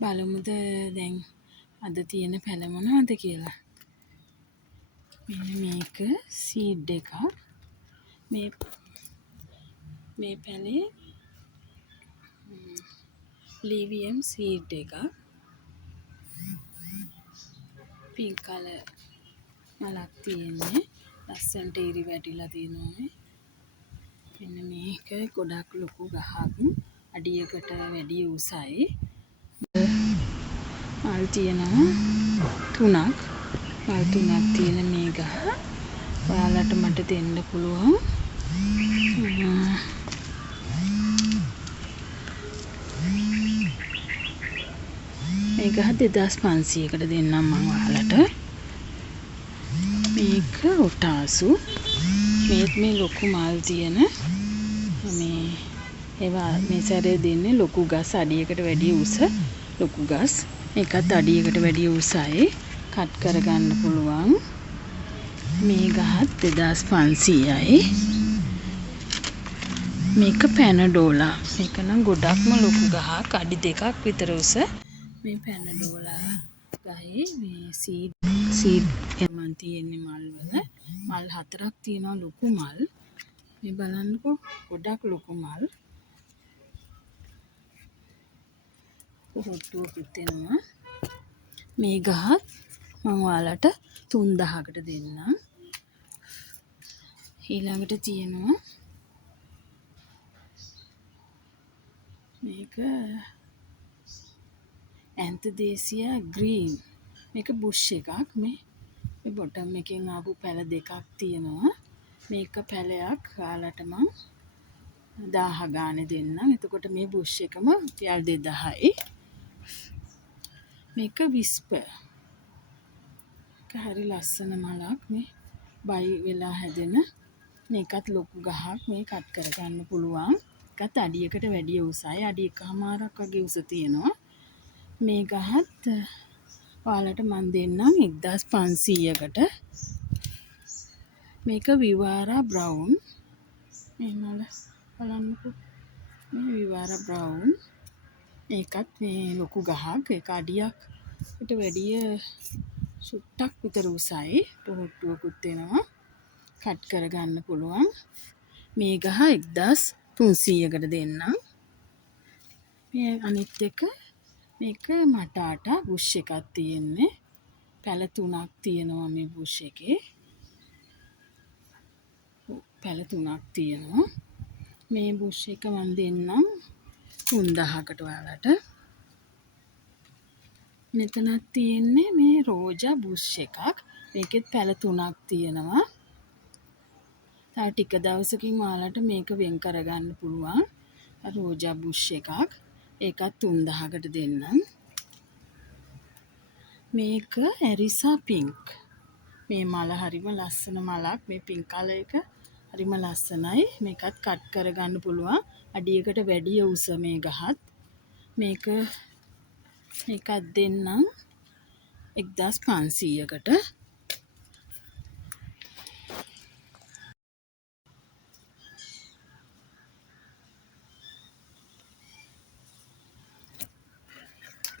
බලමුද දැන් අද තියෙන පැල මොනවද කියලා. මෙන්න මේක සීඩ් එකක්. මේ පැලේ ලිවියම් සීඩ් එකක්. පින්ක් කලර් මලක් තියෙන්නේ. ලස්සනට ඉරි වැටිලා තියෙනවා. මෙන්න මේක ගොඩක් ලොකු ගහක්. අඩියකට වැඩි උසයි. මල් තියෙනවා 3ක්. මල් 3ක් තියෙන මේ ගහ. ඔයාලට මට දෙන්න පුළුවන්. මේ ගහ 2500කට දෙන්නම් මම ඔයාලට. මේක ඔටාසු. මේ ලොකු මල් තියෙන මේ සැරේ දෙන්නේ ලොකු ගස් අඩියකට වැඩි උස ලොකු ගස්. මේකත් අඩියකට වැඩි උසයි. කට් කරගන්න පුළුවන්. මේ ගහත් 2500යි. මේක පැනඩෝලා. මේක නම් ගොඩක්ම ලොකු ගහක්. අඩි 2ක් විතර උස. මේ පැනඩෝලා ගහේ මේ සීඩ් එමන් තියෙන්නේ මල් වල. මල් 4ක් තියෙනවා ලොකු මල්. මේ බලන්නකෝ ගොඩක් ලොකු මල්. හොට්ටුවකුත් එනවා. මේ ගහත් මම ඔයාලට 3000කට දෙන්නම්. ඊළඟට තියෙනවා මේක ඇන්තදේසියා ග්‍රීන්. මේක බුෂ් එකක්. මේ බොටම් එකෙන් ආපු පැල දෙකක් තියෙනවා. මේක පැලයක් ඔයාලට මම 1000 ගානේ දෙන්නම්. එතකොට මේ බුෂ් එකම රුපියල් 2000යි. මේක විස්පර්. හරි ලස්සන මලක්. මේ බයි වෙලා හැදෙන. මේකත් ලොකු ගහක්. මේ කට් කරගන්න පුළුවන්. ඒකත් අඩියකට වැඩි උසයි. අඩි 1කමාරක් වගේ උස තියෙනවා. මේ ගහත් ඔයාලට මන් දෙන්නම් 1500කට. මේක විවාරා බ්‍රවුන්. මේ මල බලන්නකෝ. මේ විවාරා බ්‍රවුන්. ඒකත් මේ ලොකු ගහක්. ඒක අඩියකට වැඩිය සුට්ටක් විතර උසයි. පොහොට්ටුවකුත් එනවා. කට් කරගන්න පුළුවන්. මේ ගහ 1300කට දෙන්නම්. මේ අනිත් එක මේක මටාටා බුෂ් එකක් තියෙන්නේ. පැල 3ක් තියෙනවා මේ බුෂ් එකේ. පැල 3ක් තියෙනවා. මේ බුෂ් එක මම දෙන්නම් 3000කට ඔයාලට. මෙතනක් තියෙන්නේ මේ රෝජා බුෂ් එකක්. මේකෙත් පැල 3ක් තියෙනවා. තව ටික දවසකින් ඔයාලට මේක වෙන් කරගන්න පුළුවන්. රෝජා බුෂ් එකක්. ඒකත් 3000කට දෙන්නම්. මේක ඇරිසා පින්ක්. මේ මල හරිම ලස්සන මලක්. මේ පින්ක් කලර් එක හරිම ලස්සනයි. මේකත් කට් කරගන්න පුළුවන්. අඩියකට වැඩි උස මේ ගහත්. මේකත් දෙන්නම් 1500කට.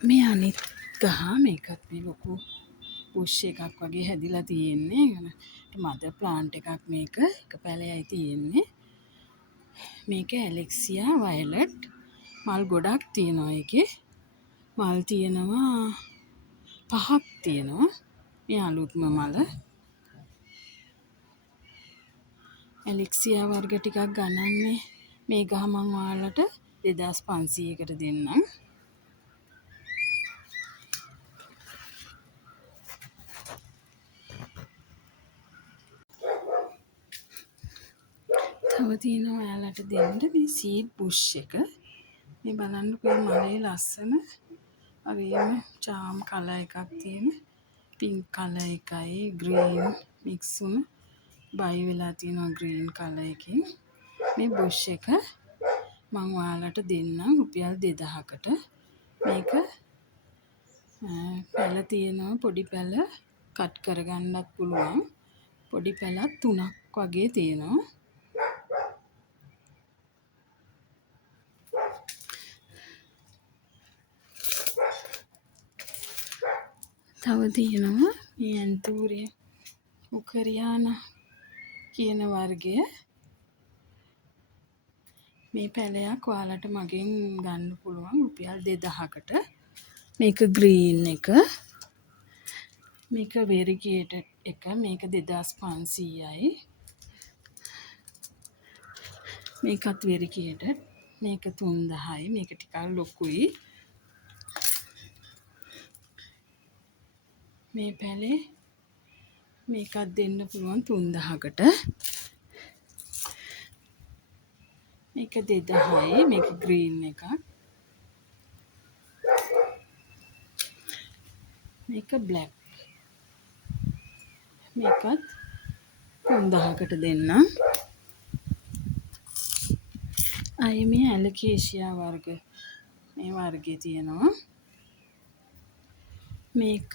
මේ අනිත් ගහ මේකත් මේ ලොකු බුෂ් එකක් වගේ හැදිලා තියෙන්නේ. මද ප්ලාන්ට් එකක් මේක. එක පැලයයි තියෙන්නේ. මේක ඇලෙක්සියා වයලට්. මල් ගොඩක් තියෙනවා ඒකේ. මල් තියෙනවා 5ක් තියෙනවා. මේ අලුත්ම මල. ඇලෙක්සියා වර්ග ටිකක් ගණන්නේ. මේ ගහ මම ඔයාලට 2500කට දෙන්නම්. තව තියෙනවා ඔයාලට දෙන්න මේ සීඩ් බුෂ් එක. මේ බලන්නකෝ මලේ ලස්සන. හරියම චාම් කලර් එකක් තියෙන. පින්ක් කලර් එකයි ග්‍රීන් මික්ස් වුණ බයි වෙලා තියෙනවා ග්‍රීන් කලර් එකකින්. මේ බුෂ් එක මම ඔයාලට දෙන්නම් රුපියල් 2000කට. මේක පැල තියෙනවා පොඩි පැල කට් කරගන්නත් පුළුවන්. පොඩි පැලක් 3ක් වගේ තියෙනවා. තව තියෙනවා මේ ඇන්තූරිය උකරියානා කියන වර්ගය. මේ පැලයක් ඔයාලට මගෙන් ගන්න පුළුවන් රුපියල් 2000කට. මේක ග්‍රීන් එක. මේක වෙරිගේටඩ් එක. මේක 2500යි. මේකත් වෙරිගේටඩ්. මේක 3000යි. මේක ටිකක් ලොකුයි. මේ පැලේ මේකත් දෙන්න පුළුවන් 3000කට. මේක 2000යි. මේක ග්‍රීන් එකක්. මේක බ්ලැක්. මේකත් 3000කට දෙන්නම්. අය මේ ඇලකේෂියා වර්ග මේ වර්ගේ තියෙනවා. මේක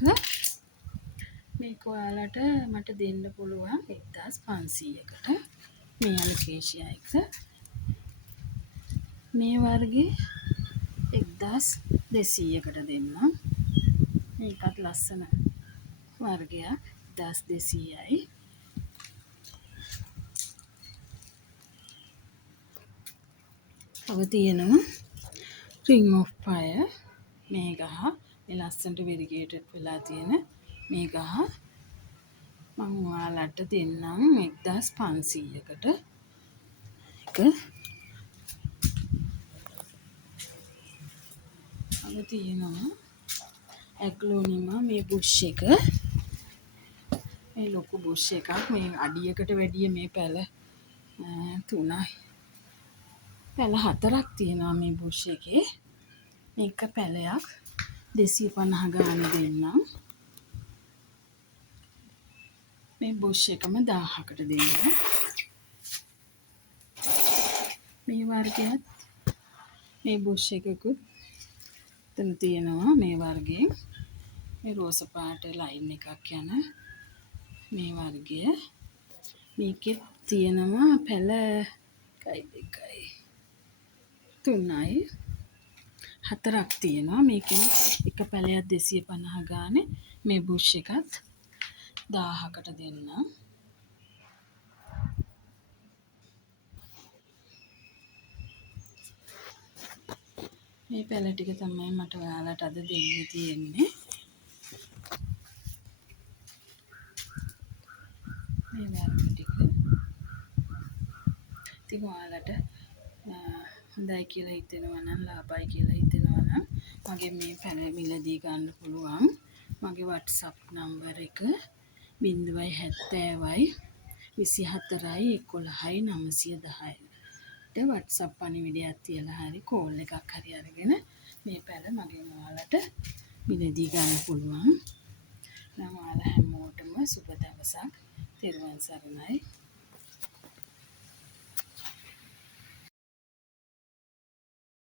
ඔයාලට මට දෙන්න පුළුවන් 1500කට. මේ ඇලකේෂියා එක. මේ වර්ගේ 1200කට දෙන්නම්. මේකත් ලස්සන වර්ගයක් 1200යි. තව තියෙනවා ring of fire මේ ගහ. මේ ලස්සනට වෙරිගේටඩ් වෙලා තියෙන මේ ගහ මම ඔයාලට දෙන්නම් 1500කට. එක තව තියෙනවා ඇග්ලෝනිමා මේ බුෂ් එක. මේ ලොකු බුෂ් එකක්. මේ අඩියකට වැඩිය මේ පැල 3යි. පැල 4ක් තියෙනවා මේ බුෂ් එකේ. මේක පැලයක් 250 ගාන දෙන්නම්. මේ බුෂ් එකම 1000කට දෙන්න. මේ වර්ගයත් මේ බුෂ් එකකුත් එතන තියෙනවා මේ වර්ගයේ. මේ රෝස පාට ලයින් එකක් යන මේ වර්ගය. මේකෙත් තියෙනවා පැල 1 2 3යි 4ක් තියෙනවා. මේකෙන් එක පැලයක් 250 ගානේ. මේ බුෂ් එකත් 1000කට දෙන්න. මේ පැල ටික තමයි මට ඔයාලට අද දෙන්න තියෙන්නේ. මේ වර්ග ටික. ඉතින් ඔයාලට හොඳයි කියලා හිතෙනවා නම් ලාභයි කියලා හිතෙනවා නම් මගේ මේ පැල මිලදී ගන්න පුළුවන්. මගේ WhatsApp නම්බර් එක 070යි 24යි 11යි 910ට WhatsApp පණිවිඩයක් තියලා හරි කෝල් එකක් හරි අරගෙන මේ පැල මගෙන් ඔයාලට මිලදී ගන්න පුළුවන්. නම් ඔයාලා හැමෝටම සුබ දවසක්. තෙරුවන් සරණයි.